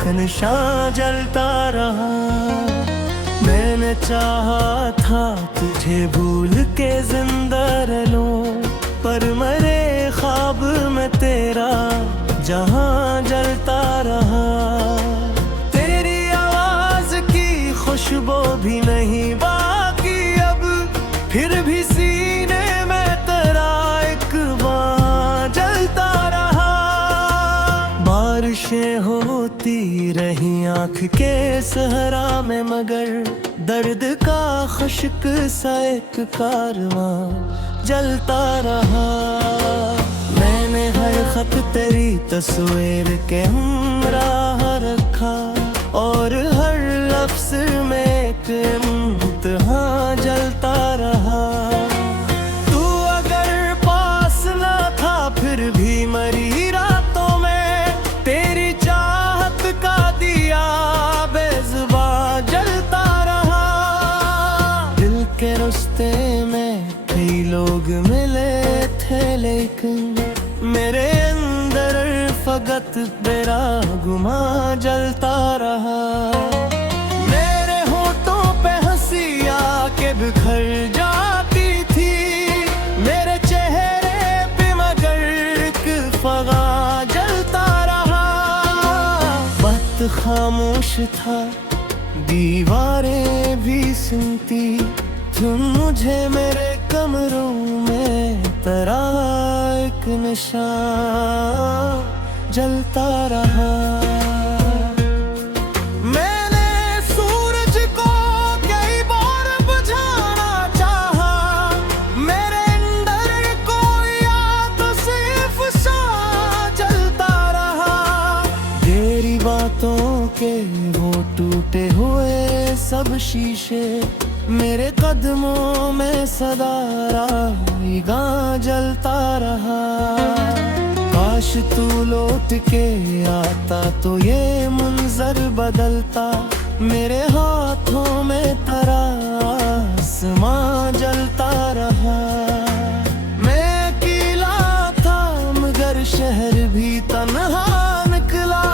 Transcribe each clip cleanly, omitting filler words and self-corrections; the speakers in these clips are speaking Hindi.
एक निशान जलता रहा। मैंने चाहा था तुझे भूल के जिंदा रह लूं, पर मरे ख्वाब में तेरा जहां जलता रहा। तेरी आवाज की खुशबू भी नहीं बाकी अब, फिर भी सीने में तेरा एक बार जलता रहा। बारिशें होती रही आँख के सहरा में, मगर दर्द का खुश्क सा एक कारवां जलता रहा। मैंने हर खत तेरी तस्वीर के हमराह रखा, और हर लफ्ज़ में एक इम्तिहान जलता रहा। तू अगर पास न था फिर भी मरी रातों में, तेरी चाहत का दिया बेज़ुबान जलता रहा। दिल के रास्ते में कई लोग मिले थे, लेकिन मेरे अंदर फकत तेरा गुमा जलता रहा। मेरे होठों पे हंसी आके बिखर जाती थी, मेरे चेहरे पे मगर एक फगा जलता रहा। वक्त खामोश था, दीवारें भी सुनती, तुम मुझे मेरे कमरों में तेरा एक निशान जलता रहा। मैंने सूरज को कई बार बुझाना चाहा, मेरे अंदर कोई याद सिर्फ सा जलता रहा। तेरी बातों के वो टूटे हुए सब शीशे, मेरे कदमों में सदा राइगा जलता रहा। काश तू लौट के आता तो ये मंजर बदलता, मेरे हाथों में तेरा आसमां जलता रहा। मैं अकेला था मगर शहर भी तन्हा निकला,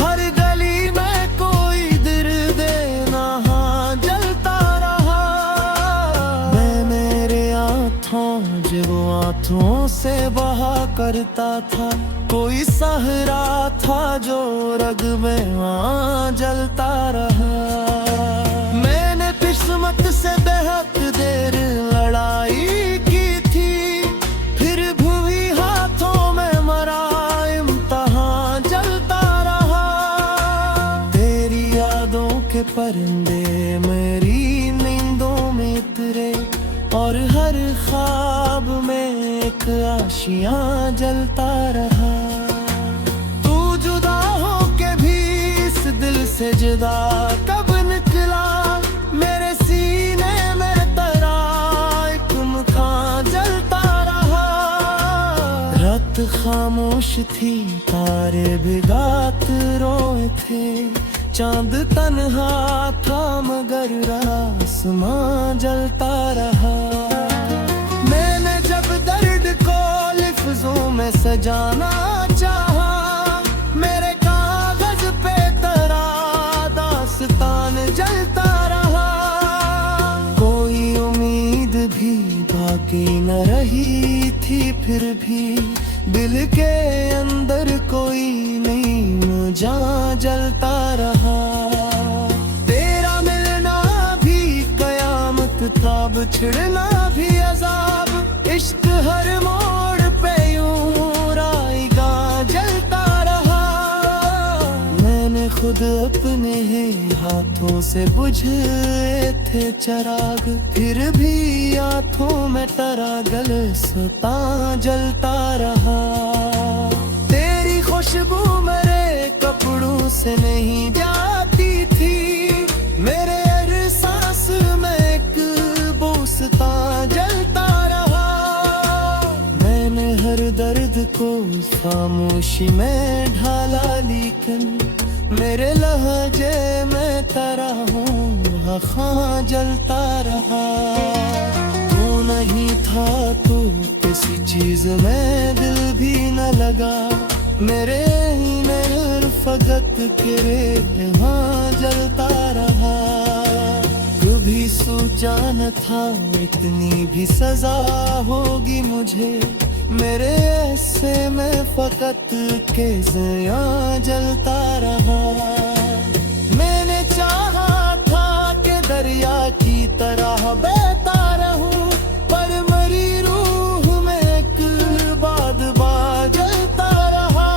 हर गली में कोई दिल देना जलता रहा। मैं मेरे जो आँखों से बहा करता था, कोई सहरा था जो रग में वहाँ जलता रहा। मैंने किस्मत से बेहद देर लड़ाई की थी, फिर भी हाथों में मरा इम्तिहान जलता रहा। तेरी यादों के परिंदे मेरी नींदों में उतरे, और हर ख्वाब में एक आशियाँ जलता रहा। तू जुदा हो के भी इस दिल से जुदा कब निकला, मेरे सीने में तेरा एक मुखान जलता रहा। रात खामोश थी, तारे भी गात रोए थे, चांद तन्हा था मगर आसमां जलता रहा। मैंने जब दर्द को लफ्ज़ों में सजाना चाहा, मेरे कागज पे तेरा दास्तान जलता रहा। कोई उम्मीद भी बाकी न रही थी, फिर भी दिल के अंदर कोई नहीं जहाँ जलता रहा। तेरा मिलना भी कयामत था, बिछड़ना भी अजाब, इश्क हर मोड़ पे यूं राइगा जलता रहा। मैंने खुद अपने ही हाथों से बुझे थे चिराग, फिर भी आँखों में तेरा गुलस्ता जलता रहा। तेरी खुशबू मेरे कपड़ों से नहीं जाती थी, मेरे हर सांस में एक बोसता जलता रहा। मैंने हर दर्द को खामोशी में ढाला, लेकिन मेरे लहजे में तेरा हूँ खां जलता रहा। तू नहीं था तो किसी चीज में दिल भी न लगा, मेरे ही में फकत गिरे वहाँ जलता रहा। कभी सोचा न था इतनी भी सजा होगी मुझे, मेरे ऐसे में फकत के ज़िया जलता रहा। मैंने चाहा था कि दरिया की तरह बहता रहूं, पर मरी रूह में एक बाद बार जलता रहा।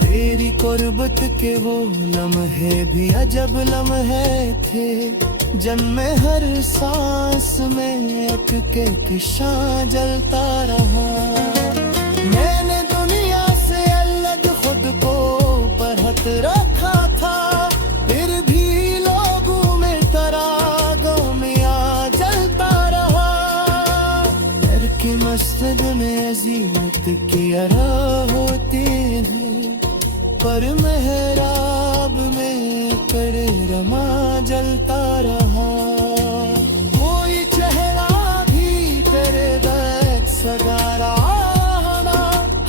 तेरी कुर्बत के वो लम्हे भी अजब लम्हे थे, जन्मे हर सांस में एक के शां जलता रहा। मैंने दुनिया से अलग खुद को परहत रखा था, फिर भी लोगों में तरागों में आ जलता रहा। घर की मस्जिद में अजीमत की अरा होती है, पर मेहराब में करे रमा जलता रहा। कोई चेहरा भी तेरे बैक सगारा ना,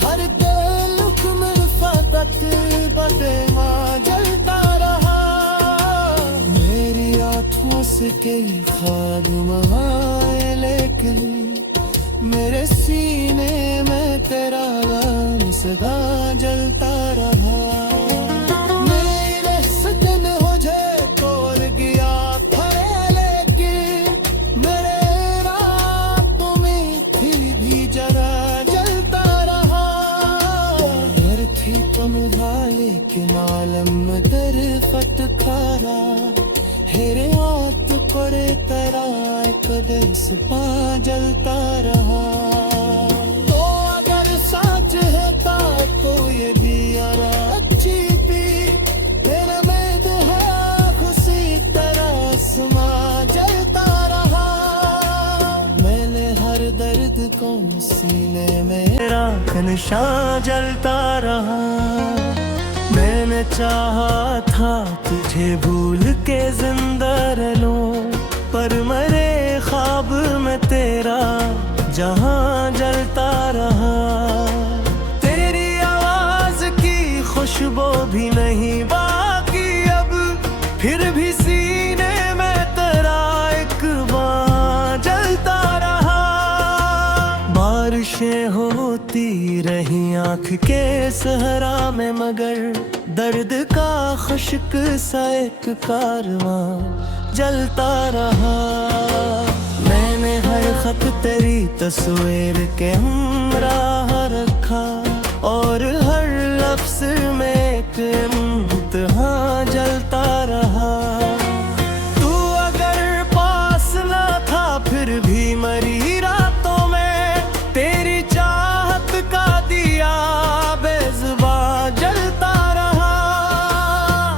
हर दिल में फकत बदे मां जलता रहा। मेरी आँखों से कई ख्वाब महाए, लेकिन मेरे सीने में तेरा गम सदा जलता रहा। मेरे सजन मुझे तोड़ गया था, लेकिन मेरे रातों में फिर भी जरा जलता रहा। घर थी कम भाई के नालम में तेरे फटकारा, हेरे आत करे तेरा एक देश पा जलता रहा। तो अगर सच है तो ये भी अच्छी थी, तेरा मेद है खुशी तरह समा जलता रहा। मैंने हर दर्द को सीने में राख निशां जलता रहा। मैंने चाहा था तुझे भूल के जिंदा रह लूं, पर मरे ख्वाब में तेरा जहां जलता रहा। तेरी आवाज की खुशबू भी नहीं बाकी अब, फिर भी सीने में तेरा एक बार जलता रहा। बारिशें होती रही आँख के सहरा में, मगर दर्द का खुश्क सा एक कारवां जलता रहा। मैंने हर खत तेरी तस्वीर के हमराह रखा, और हर लफ्ज में एक इम्तिहान जलता रहा। तू अगर पास न था फिर भी मरी रातों में, तेरी चाहत का दिया बेजुबान जलता रहा।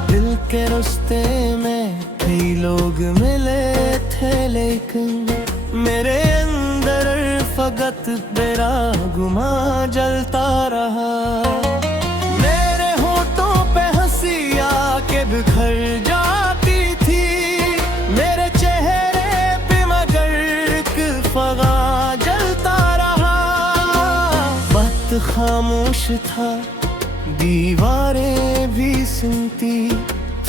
दिल के रास्ते में कई लोग मिले थे, लेकिन मेरे अंदर फकत तेरा गुमा जलता रहा। मेरे होठों पे हंसी आके बिखर जाती थी, मेरे चेहरे पे मगर एक फगा जलता रहा। वक्त खामोश था, दीवारें भी सुनती,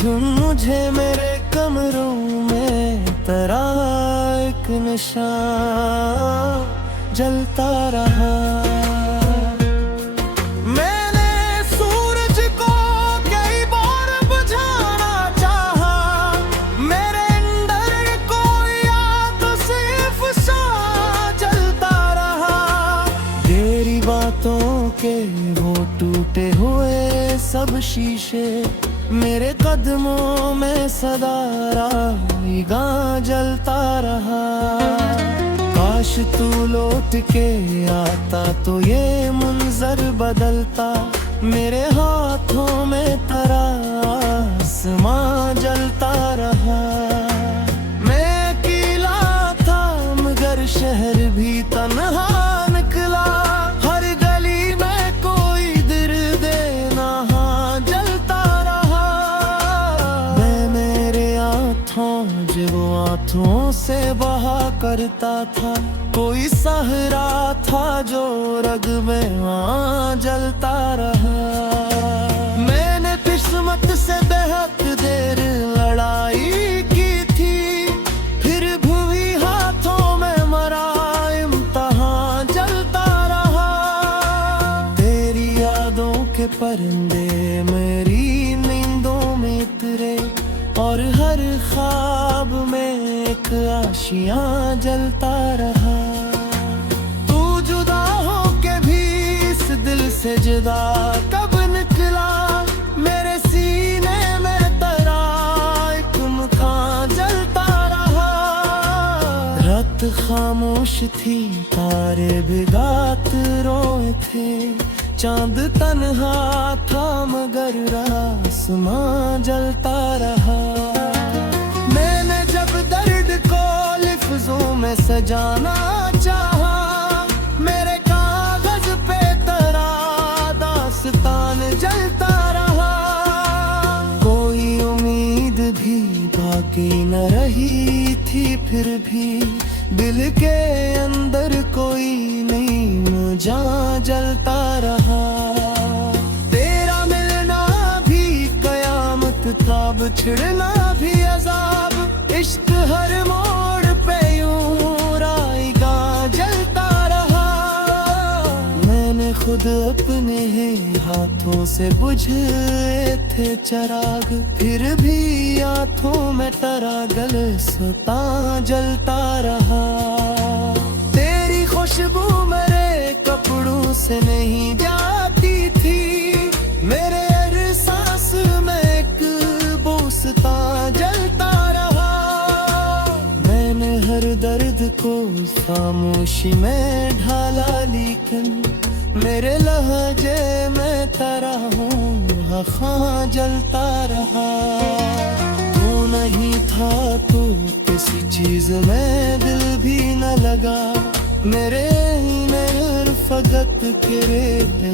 तुम मुझे मेरे कमरों में तेरा एक नशा जलता रहा। मैंने सूरज को कई बार बुझाना चाहा, मेरे अंदर कोई आग सिर्फ सा जलता रहा। तेरी बातों के वो टूटे हुए सब शीशे, मेरे कदमों में सदा राईगा जलता रहा। काश तू लौट के आता तो ये मंजर बदलता, मेरे हाथों में तेरा आसमां जलता रहा। मैं अकेला था मगर शहर भी तन्हा निकला, हर गली में कोई दिल देना जलता रहा। मैं मेरे हाथों से बहा करता था, कोई सहरा था जो रग में वहाँ जलता रहा। मैंने किस्मत से बेहद देर लड़ाई की थी, फिर भी हाथों में मरा इम्तहान जलता रहा। तेरी यादों के परिंदे मेरी नींदों में उतरे, और हर ख्वाब में एक आशियां जलता रहा। तू जुदा हो के भी इस दिल से जुदा कब निकला, मेरे सीने में तेरा एक मकान जलता रहा। रात खामोश थी, तारे भिगात रोए थे, चांद तन्हा था मगर आसमां जलता रहा। मैंने जब दर्द को लिफ्ज़ों में सजाना चाहा, मेरे कागज पे तेरा दास्तान जलता रहा। कोई उम्मीद भी बाकी न रही थी, फिर भी दिल के अंदर कोई नहीं जहाँ जलता रहा। तेरा मिलना भी कयामत था, बिछड़ना भी अजाब, इश्क हर मोड़ पे यूं राइगा जलता रहा। मैंने खुद अपने ही हाथों से बुझे थे चिराग, फिर भी आंखों में तेरा गुलस्ता जलता रहा। तेरी खुशबू मेरे कपड़ों से नहीं जाती थी, मेरे एहसास में एक बोसता जलता रहा। मैंने हर दर्द को खामोशी में ढाला, लेकिन मेरे लहजे में तेरा हूँ खां जलता रहा। तू नहीं था तो किसी चीज में दिल भी न लगा, मेरे फगत के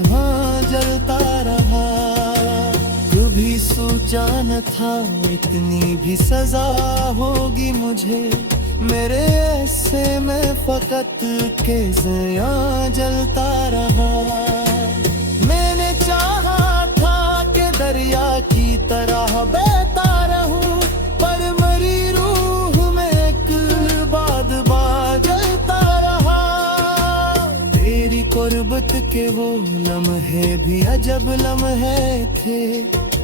हाँ जलता रहा। कभी सोचा न था इतनी भी सजा होगी मुझे, मेरे ऐसे में फकत के ज़िया जलता रहा। मैंने चाहा था कि दरिया की तरह बहता रहूं, पर मरी रूह में एक बाद जलता रहा। तेरी कुर्बत के वो लम्हे भी अजब लम्हे थे,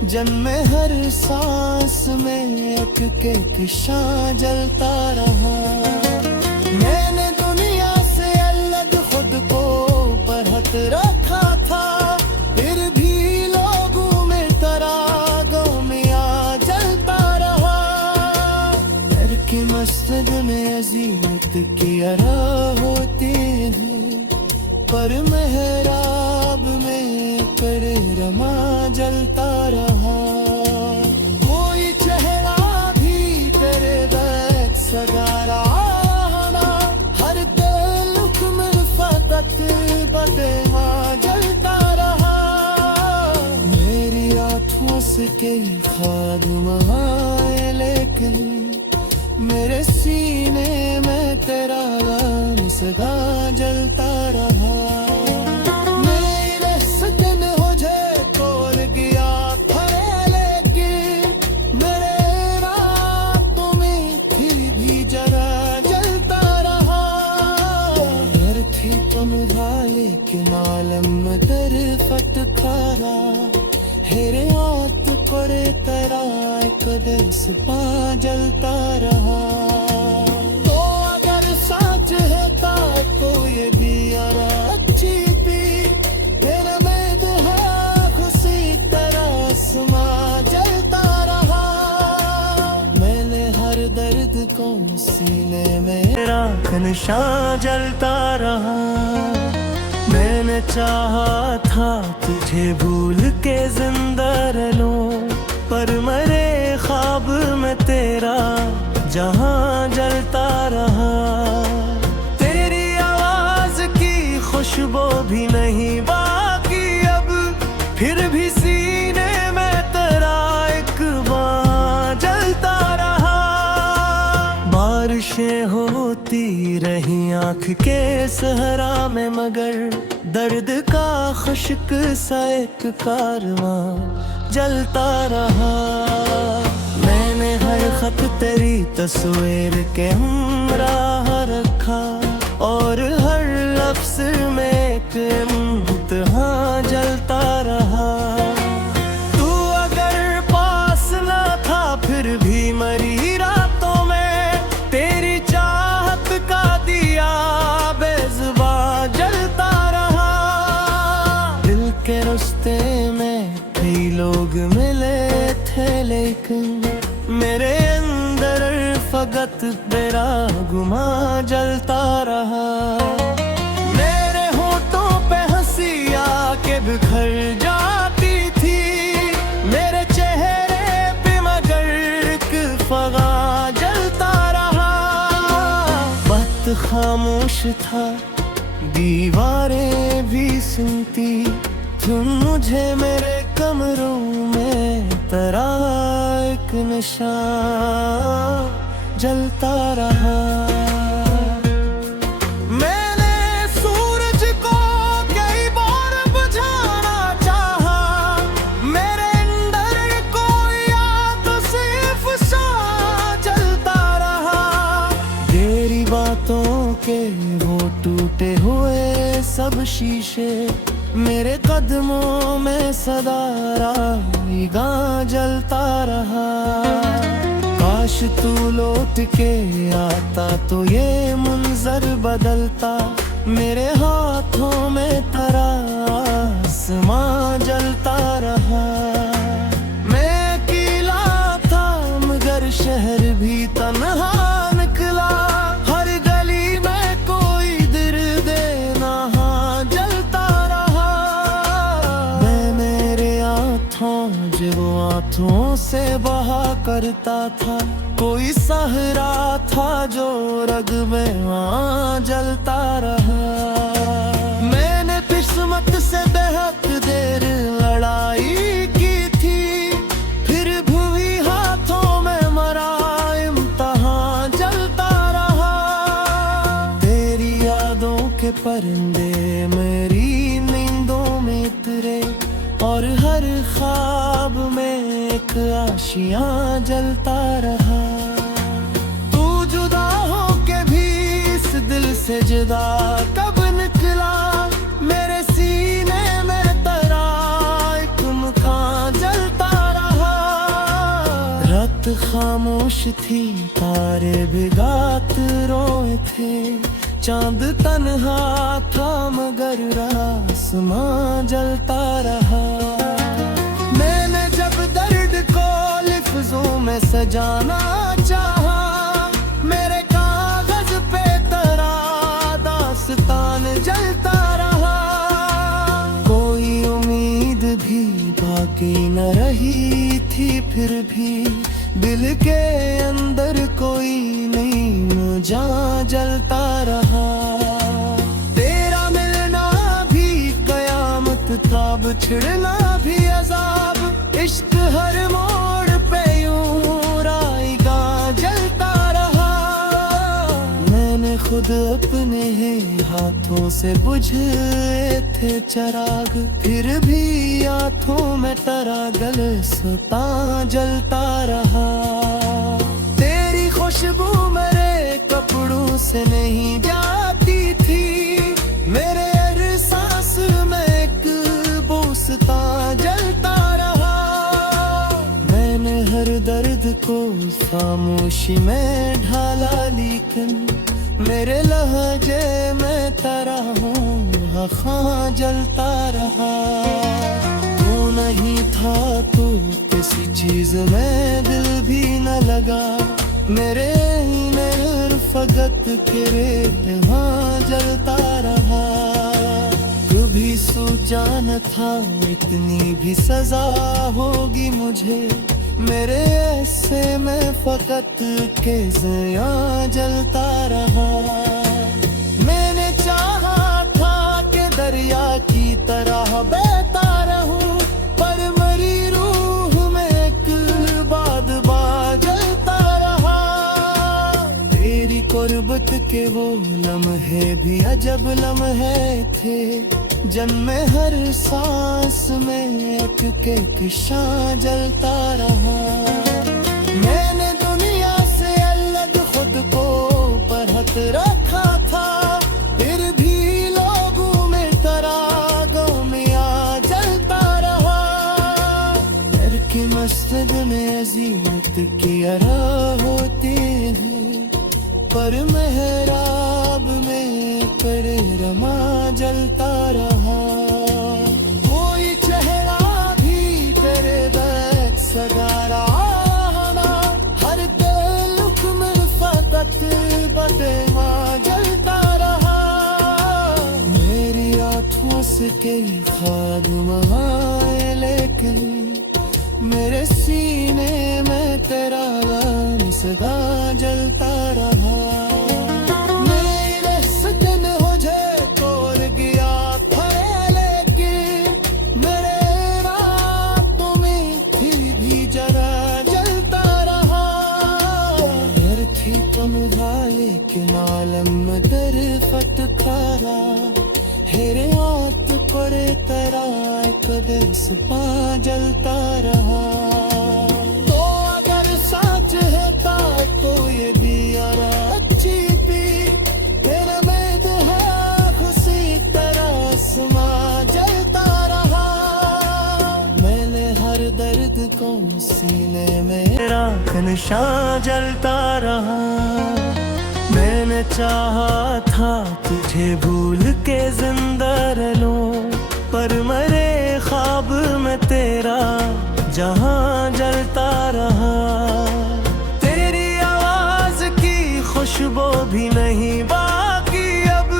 जन्मे हर सांस में एक शां जलता रहा। मैंने दुनिया से अलग खुद को परहत रखा था, फिर भी लोगों में तरागों में आ जलता रहा। घर की मस्जिद में अजीमत की अरा होती है, पर मेहराब में कर रमा जलता रहा। कोई चेहरा भी तेरे बैठ सगारा ना, हर दिल में फकत बदमा जलता रहा। मेरी आँखों से कई खाद महाए, लेकिन मेरे सीने में तेरा गान सदा जलता रहा। फटकारा हेरे हाथ पड़े तेरा एक देश पा जलता रहा। तो अगर सच है तो ये दिया अच्छी थी, मेरा मेद है खुशी तेरा समा जलता रहा। मैंने हर दर्द को सीने में राख निशान जलता रहा। मैंने चाहा था तुझे भूल के जिंदा रह लूं, पर मरे ख्वाब में तेरा जहां जलता रहा। तेरी आवाज की खुशबू भी नहीं बाकी अब, फिर भी सीने में तेरा एक बार जलता रहा। बारिशें होती रही आँख के सहरा में, मगर दर्द का खुश्क सा एक कारवां जलता रहा। मैंने हर खत तेरी तस्वीर के हमराह रखा और हर लफ्ज़ में एक इम्तिहान जलता रहा। तू अगर पास न था फिर भी मरी रातों में तेरी चाहत का दिया बेज़ुबान जलता रहा। दिल के रास्ते में कई लोग मिले थे लेकिन मेरे अंदर फकत तेरा गुमा जलता रहा। मेरे होठों पे हंसी आके बिखर जाती थी मेरे चेहरे पे मगर एक फगा जलता रहा। वक्त खामोश था दीवारें भी सुनती तुम मुझे मेरे कमरों में तेरा एक निशान जलता रहा। मैंने सूरज को कई बार बुझाना चाहा मेरे अंदर कोई याद सिर्फ सा जलता रहा। तेरी बातों के वो टूटे हुए सब शीशे मेरे कदमों में सदा राईगा जलता रहा। काश तू लौट के आता तो ये मंजर बदलता मेरे हाथों में तेरा आसमां जलता रहा। मैं अकेला था मगर शहर भी तन्हा निकला हर गली में कोई दर्द ना जलता रहा। मैं मेरे आँखों से बहा करता था कोई सहरा था जो रग में वहाँ जलता रहा। मैंने किस्मत से बेहद देर लड़ाई की थी फिर भी हाथों में मरा इम्तिहान जलता रहा। तेरी यादों के परिंदे मेरी नींदों में उतरे और हर ख्वाब में एक आशियाँ जलता रहा। तू जुदा हो के भी इस दिल से जुदा कब निकला मेरे सीने में तेरा एक मकान जलता रहा। रात खामोश थी तारे भी गात रोए थे चांद तन्हा था मगर आसमां जलता रहा। मैंने जब दर्द को लिफ्ज़ों में सजाना चाहा मेरे कागज पे तेरा दास्तान जलता रहा। कोई उम्मीद भी बाकी न रही थी फिर भी दिल के अंदर कोई नहीं जा जलता रहा। तेरा मिलना भी कयामत था बिछड़ना भी अजाब इश्क हर मोड़ पे यूं राईगा जलता रहा। मैंने खुद अपने हाथों से बुझे थे चिराग फिर भी आँखों में तेरा गुलस्ता जलता रहा। तेरी खुशबू मेरे कपड़ों से नहीं जाती थी मेरे एहसास में एक बोसता जलता रहा। मैंने हर दर्द को खामोशी में ढाला लेकिन मेरे लहजे में तेरा हूँ खां जलता रहा। तू नहीं था तो किसी चीज में दिल भी न लगा मेरे फकत के रेत हाँ जलता रहा। कभी सोचा न था इतनी भी सजा होगी मुझे मेरे ऐसे में फकत के ज़िया जलता रहा। मैंने चाहा था कि दरिया की तरह बहता रहूं पर मरी रूह में एक बाद जलता रहा। तेरी कुर्बत के वो लम्हे भी अजब लम्हे थे जन्मे हर सांस में एक एक शां जलता रहा। मैंने दुनिया से अलग खुद को परहत रखा था, फिर भी लोगों में तरागों में आ जलता रहा। घर की मस्जिद में अज़ीमत की अरा होती है, पर मेहराब में पर रमा जलता रहा। कोई चेहरा भी तेरे बैक सगारा ना, हर ताल्लुक में फकत बदमा जलता रहा। मेरी आँखों से कई ख्वाब महाए, लेकिन मेरे सीने में तेरा गान सदा जलता रहा। मेरे सजन मुझे तोड़ गया था, लेकिन मेरे रातों में फिर भी जरा जलता रहा। घर थी कम लेकिन आलम दर फटकारा, हेरे हाथ पड़े तेरा एक देश पा जलता रहा। तो अगर सच है तो ये भी अच्छी थी, तेरा मेद है खुशी तरह आसमां जलता रहा। मैंने हर दर्द को सीने में राख निशां जलता रहा। मैंने चाहा था तुझे भूल के जिंदा रह लूं, पर मरे ख्वाब में तेरा जहां जलता रहा। तेरी आवाज की खुशबू भी नहीं बाकी अब,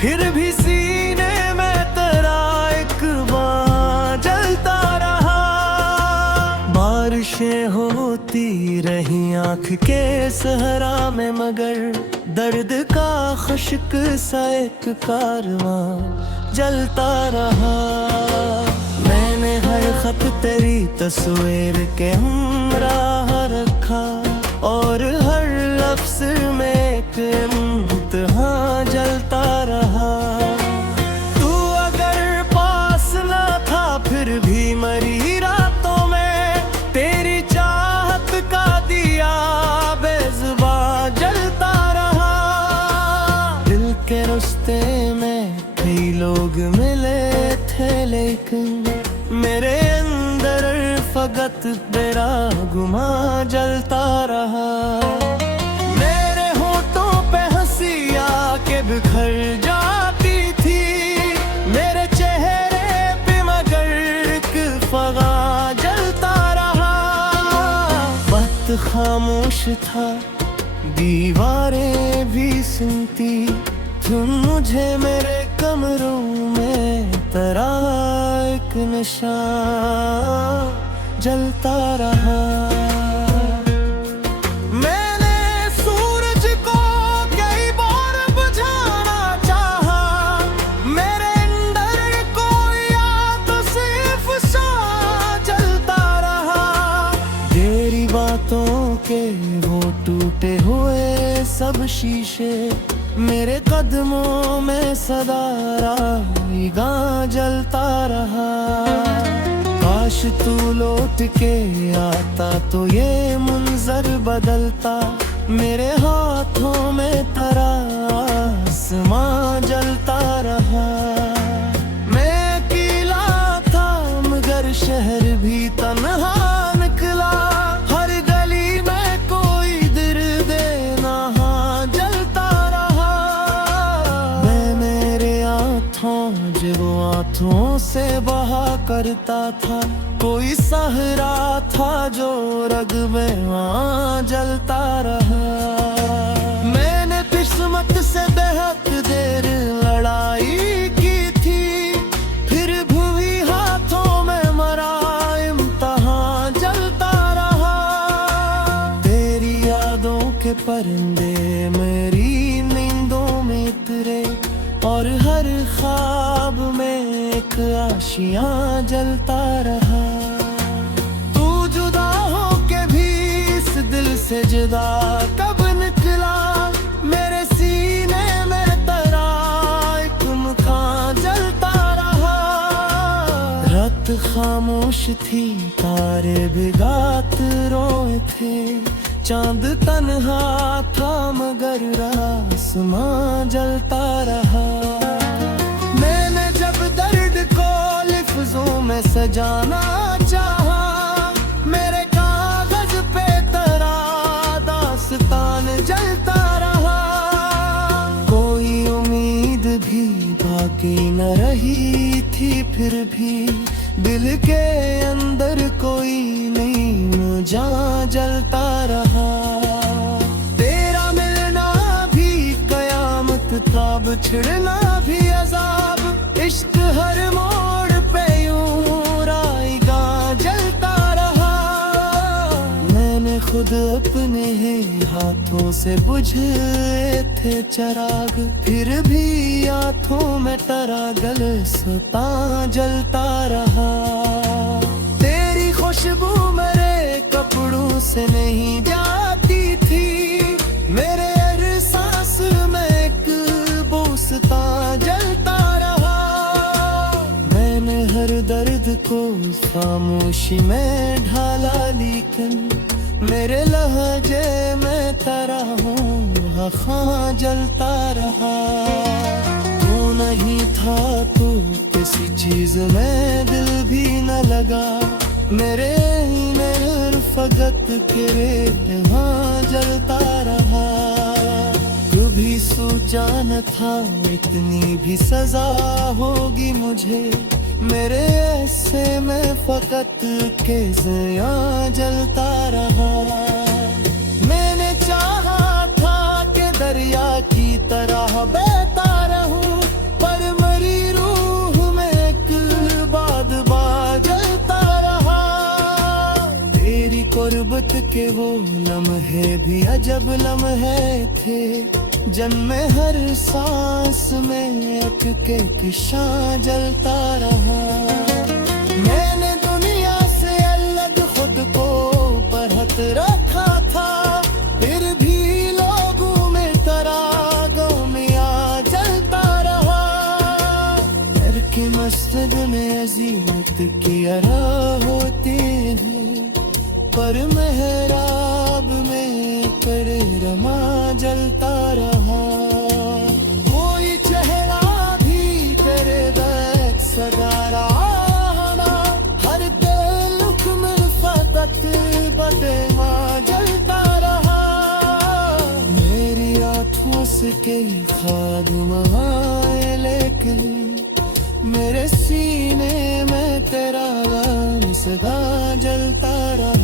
फिर भी सीने में तेरा एक बार जलता रहा। बारिशें होती रही आँख के सहरा में, मगर दर्द का खुश्क सा एक कारवां जलता रहा। मैंने हर खत तेरी तस्वीर के हमराह रखा, और हर लफ्ज में एक इम्तिहान जलता रहा। तू अगर पास न था फिर भी मरी रातों में, तेरी चाहत का दिया बेज़ुबान जलता रहा। दिल के रास्ते में कई लोग मिले थे, लेकिन मेरे अंदर फकत तेरा गुमा जलता रहा। मेरे होठों पे हंसी आके बिखर जाती थी, मेरे चेहरे पे मगर एक फगा जलता रहा। वक्त खामोश था, दीवारें भी सुनती, तुम मुझे मेरे कमरों में तेरा एक नशा जलता रहा। मैंने सूरज को कई बार बुझाना चाहा, मेरे अंदर कोई याद सिर्फ सा जलता रहा। तेरी बातों के वो टूटे हुए सब शीशे, मेरे कदमों में सदा राहीगा जलता रहा। काश तू लौट के आता तो ये मुंजर बदलता, मेरे हाथों में तेरा आसमां जलता रहा। मैं अकेला था मगर शहर भी तन्हा निकला, हर गली में कोई दर्द नहा जलता रहा। मैं मेरे जब आँखों से बहा करता था, कोई सहरा था जो रग में वहाँ जलता रहा। मैंने किस्मत से बेहद देर लड़ाई की थी, फिर भी हाथों में मरा इम्तिहान जलता रहा। तेरी यादों के परिंदे मेरी नींदों में उतरे, और हर ख्वाब में एक आशियाँ जलता रहा। तू जुदा हो के भी इस दिल से जुदा कब निकला, मेरे सीने में तेरा एक मुकाम जलता रहा। खामोश थी, तारे भी गात रोए थे। चांद तन्हा था मगर आसमां जलता रहा। मैंने जब दर्द को लिफ्ज़ों में सजाना चाहा, मेरे कागज पे तेरा दास्तान जलता रहा। कोई उम्मीद भी बाकी न रही थी, फिर भी दिल के अंदर कोई नहीं जहाँ जलता रहा। तेरा मिलना भी कयामत था, बिछड़ना भी अजाब। इश्क हर मोड़ पे यूं राइगा जलता रहा। मैंने खुद अपने हाथों से बुझे थे चिराग, फिर भी आँखों में तरागल सता जलता रहा। तेरी खुशबू मेरे कपड़ों से नहीं जाती थी, मेरे एहसास में एक बोसता जलता रहा। मैंने हर दर्द को खामोशी में ढाला, लेकिन मेरे लहजे में तेरा हूँ खां जलता रहा। तू नहीं था तो किसी चीज में दिल भी न लगा, मेरे फगत के वहाँ जलता रहा। कभी सोचा न था इतनी भी सजा होगी मुझे, मेरे ऐसे में फकत के ज़िया जलता रहा। मैंने चाहा था कि दरिया की तरह बहता रहूं, पर मरी रूह में एक बाद जलता रहा। तेरी कुर्बत के वो लम्हे भी अजब लम्हे थे, जन्मे हर सांस में एक के किशा जलता रहा। मैंने दुनिया से अलग खुद को परहत रखा था, फिर भी लोगों में तरागों में आ जलता रहा। घर की मस्जिद में अजीमत की अरा होती है, पर मेहराब में पर रमा जलता रहा। कोई चेहरा भी तेरे बैक सगारा ना, हर दिल में फकत बदे माँ जलता रहा। मेरी आँखों से के खाद महाए, लेकिन मेरे सीने में तेरा गान सदा जलता रहा।